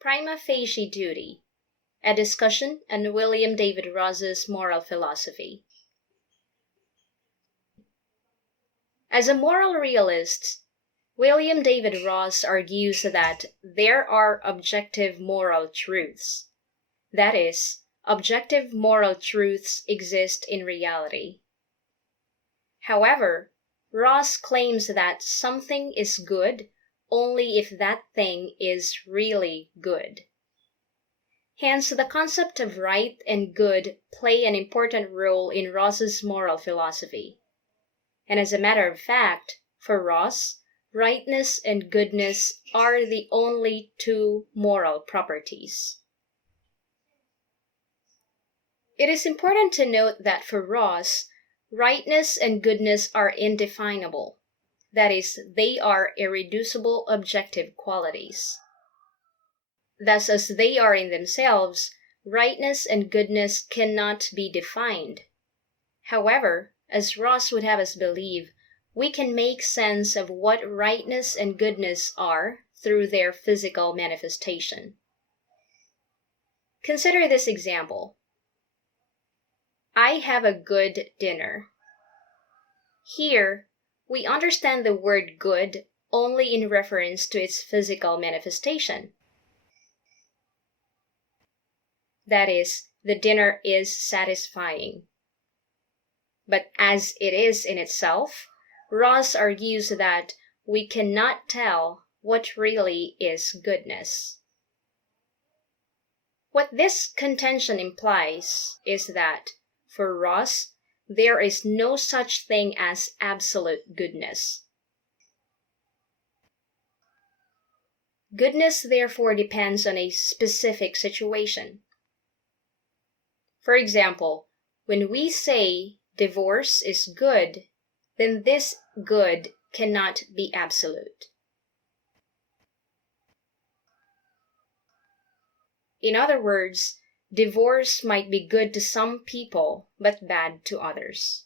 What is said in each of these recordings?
Prima Facie Duty, a discussion on William David Ross's moral philosophy. As a moral realist, William David Ross argues that there are objective moral truths. That is, objective moral truths exist in reality. However, Ross claims that something is good only if that thing is really good. Hence, the concept of right and good play an important role in Ross's moral philosophy. And as a matter of fact, for Ross, rightness and goodness are the only two moral properties. It is important to note that for Ross, rightness and goodness are indefinable. That is, they are irreducible objective qualities. Thus, as they are in themselves, rightness and goodness cannot be defined. However, as Ross would have us believe, we can make sense of what rightness and goodness are through their physical manifestation. Consider this example. I have a good dinner. Here, we understand the word good only in reference to its physical manifestation. That is, the dinner is satisfying. But as it is in itself, Ross argues that we cannot tell what really is goodness. What this contention implies is that, for Ross, there is no such thing as absolute goodness. Goodness therefore depends on a specific situation. For example, when we say divorce is good, then this good cannot be absolute. In other words, divorce might be good to some people, but bad to others.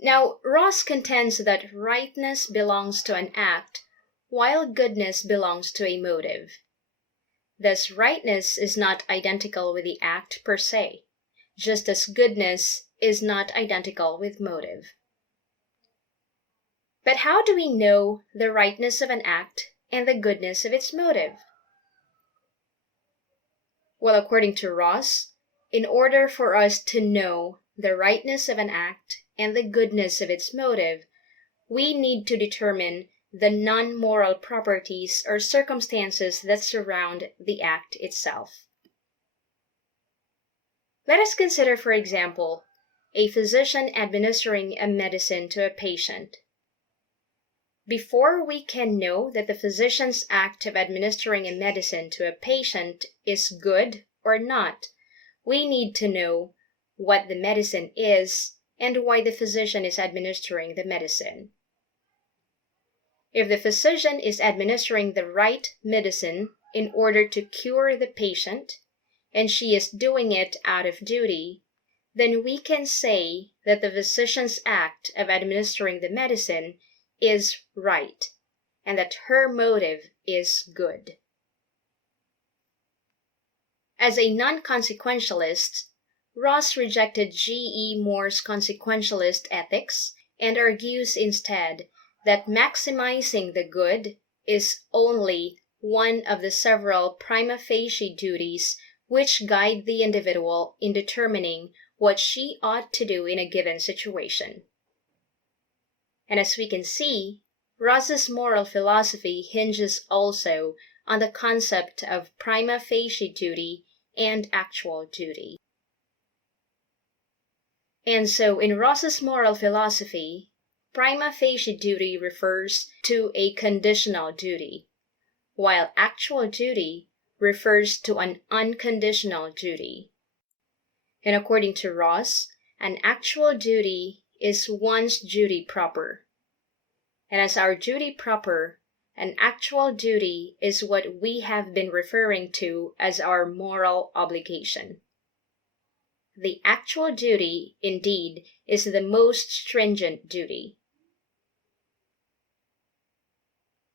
Now, Ross contends that rightness belongs to an act, while goodness belongs to a motive. Thus, rightness is not identical with the act per se, just as goodness is not identical with motive. But how do we know the rightness of an act and the goodness of its motive? Well, according to Ross, in order for us to know the rightness of an act and the goodness of its motive, we need to determine the non-moral properties or circumstances that surround the act itself. Let us consider, for example, a physician administering a medicine to a patient. Before we can know that the physician's act of administering a medicine to a patient is good or not, we need to know what the medicine is and why the physician is administering the medicine. If the physician is administering the right medicine in order to cure the patient, and she is doing it out of duty, then we can say that the physician's act of administering the medicine is right, and that her motive is good. As a non-consequentialist, Ross rejected G.E. Moore's consequentialist ethics and argues instead that maximizing the good is only one of the several prima facie duties which guide the individual in determining what she ought to do in a given situation. And as we can see, Ross's moral philosophy hinges also on the concept of prima facie duty and actual duty. And so in Ross's moral philosophy, prima facie duty refers to a conditional duty, while actual duty refers to an unconditional duty. And according to Ross, an actual duty is one's duty proper. And as our duty proper, an actual duty is what we have been referring to as our moral obligation. The actual duty, indeed, is the most stringent duty.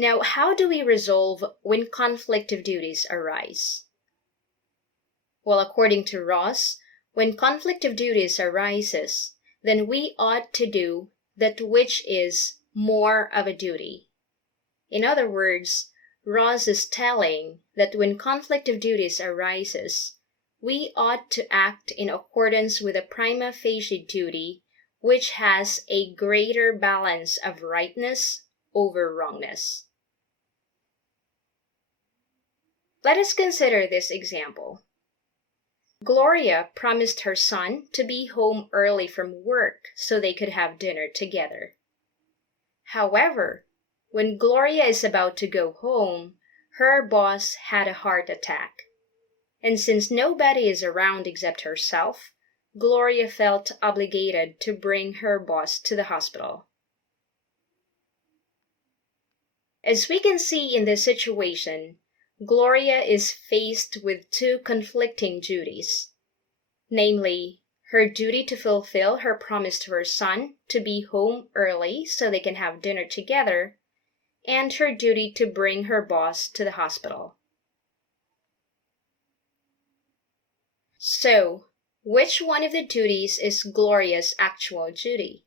Now, how do we resolve when conflict of duties arise? Well, according to Ross, when conflict of duties arises, then we ought to do that which is more of a duty. In other words, Ross is telling that when conflict of duties arises, we ought to act in accordance with a prima facie duty which has a greater balance of rightness over wrongness. Let us consider this example. Gloria promised her son to be home early from work so they could have dinner together. However, when Gloria is about to go home, her boss had a heart attack. And since nobody is around except herself, Gloria felt obligated to bring her boss to the hospital. As we can see in this situation, Gloria is faced with two conflicting duties, namely, her duty to fulfill her promise to her son to be home early so they can have dinner together, and her duty to bring her boss to the hospital. So, which one of the duties is Gloria's actual duty?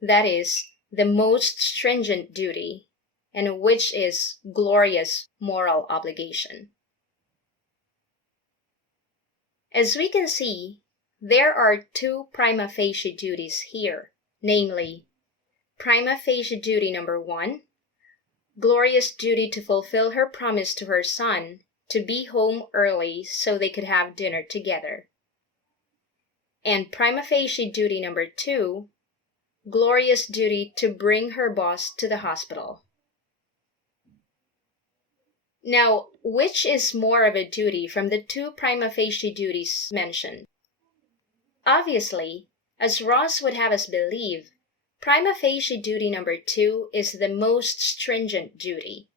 That is, the most stringent duty, and which is Gloria's moral obligation? As we can see, there are two prima facie duties here, namely, prima facie duty number 1, Gloria's duty to fulfill her promise to her son to be home early so they could have dinner together. And prima facie duty number 2, Gloria's duty to bring her boss to the hospital. Now, which is more of a duty from the two prima facie duties mentioned? Obviously, as Ross would have us believe, prima facie duty number 2 is the most stringent duty.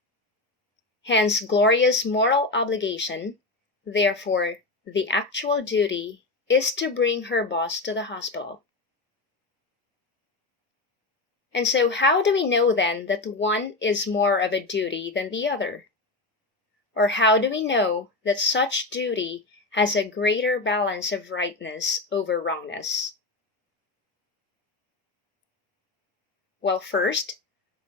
Hence, Gloria's moral obligation, therefore, the actual duty, is to bring her boss to the hospital. And so how do we know then that one is more of a duty than the other? Or how do we know that such duty has a greater balance of rightness over wrongness? Well, first,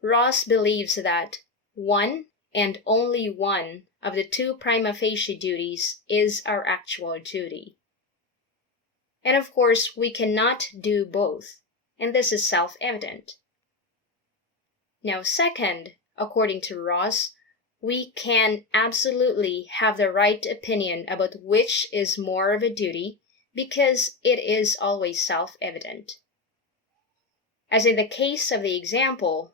Ross believes that one and only one of the two prima facie duties is our actual duty. And of course, we cannot do both, and this is self-evident. Now, second, according to Ross, we can absolutely have the right opinion about which is more of a duty because it is always self-evident. As in the case of the example,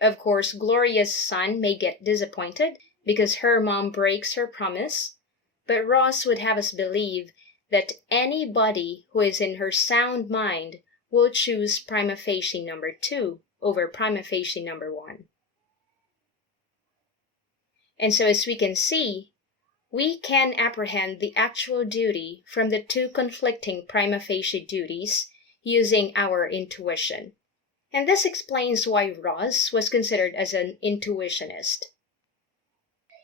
of course, Gloria's son may get disappointed because her mom breaks her promise, but Ross would have us believe that anybody who is in her sound mind will choose prima facie number 2 over prima facie number 1. And so as we can see, we can apprehend the actual duty from the two conflicting prima facie duties using our intuition. And this explains why Ross was considered as an intuitionist.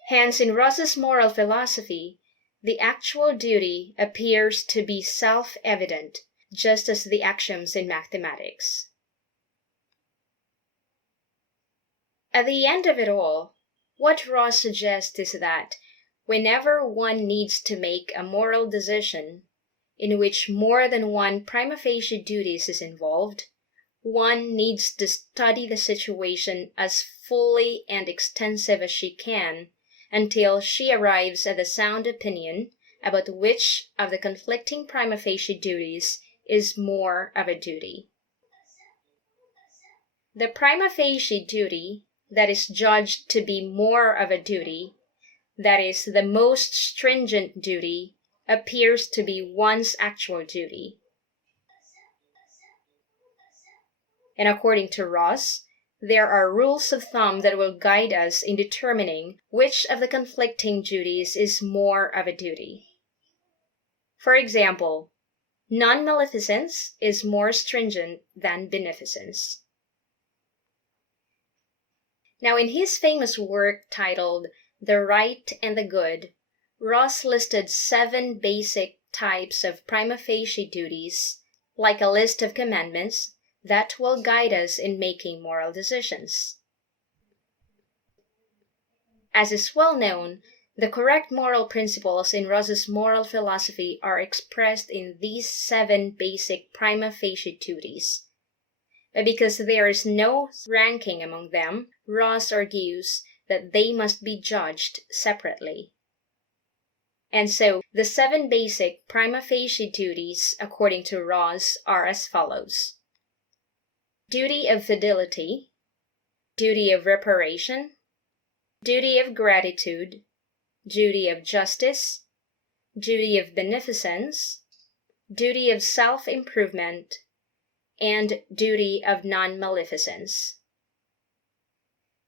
Hence, in Ross's moral philosophy, the actual duty appears to be self-evident, just as the axioms in mathematics. At the end of it all, what Ross suggests is that whenever one needs to make a moral decision in which more than one prima facie duties is involved, one needs to study the situation as fully and extensive as she can until she arrives at a sound opinion about which of the conflicting prima facie duties is more of a duty. The prima facie duty that is judged to be more of a duty, that is, the most stringent duty, appears to be one's actual duty. And according to Ross, there are rules of thumb that will guide us in determining which of the conflicting duties is more of a duty. For example, non-maleficence is more stringent than beneficence. Now, in his famous work titled The Right and the Good, Ross listed 7 basic types of prima facie duties, like a list of commandments, that will guide us in making moral decisions. As is well known, the correct moral principles in Ross's moral philosophy are expressed in these 7 basic prima facie duties. But because there is no ranking among them, Ross argues that they must be judged separately. And so, the 7 basic prima facie duties, according to Ross, are as follows: duty of fidelity, duty of reparation, duty of gratitude, duty of justice, duty of beneficence, duty of self-improvement, and duty of non-maleficence.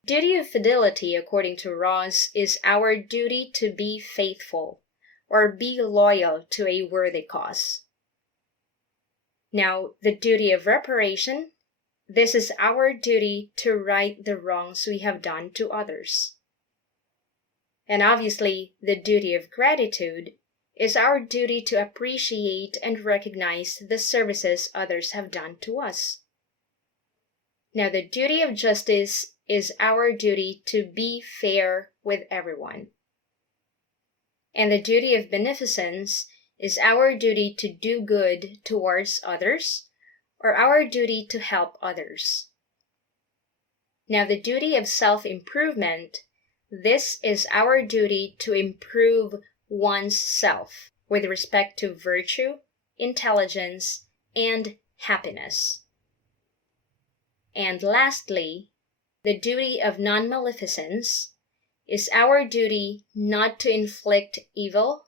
Duty of fidelity, according to Ross, is our duty to be faithful or be loyal to a worthy cause. Now, the duty of reparation, this is our duty to right the wrongs we have done to others. And obviously, the duty of gratitude is our duty to appreciate and recognize the services others have done to us. Now, the duty of justice is our duty to be fair with everyone. And the duty of beneficence is our duty to do good towards others, or our duty to help others. Now, the duty of self-improvement, this is our duty to improve one's self with respect to virtue, intelligence, and happiness. And lastly, the duty of non-maleficence is our duty not to inflict evil,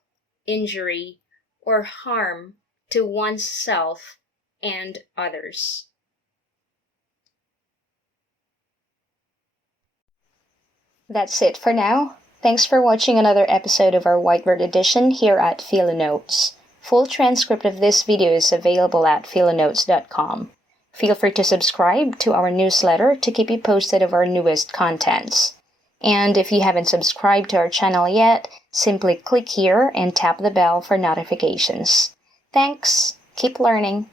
injury, or harm to one's self and others. That's it for now. Thanks for watching another episode of our Whiteboard edition here at PHILO-notes. Full transcript of this video is available at PHILO-notes.com. Feel free to subscribe to our newsletter to keep you posted of our newest contents. And if you haven't subscribed to our channel yet, simply click here and tap the bell for notifications. Thanks. Keep learning.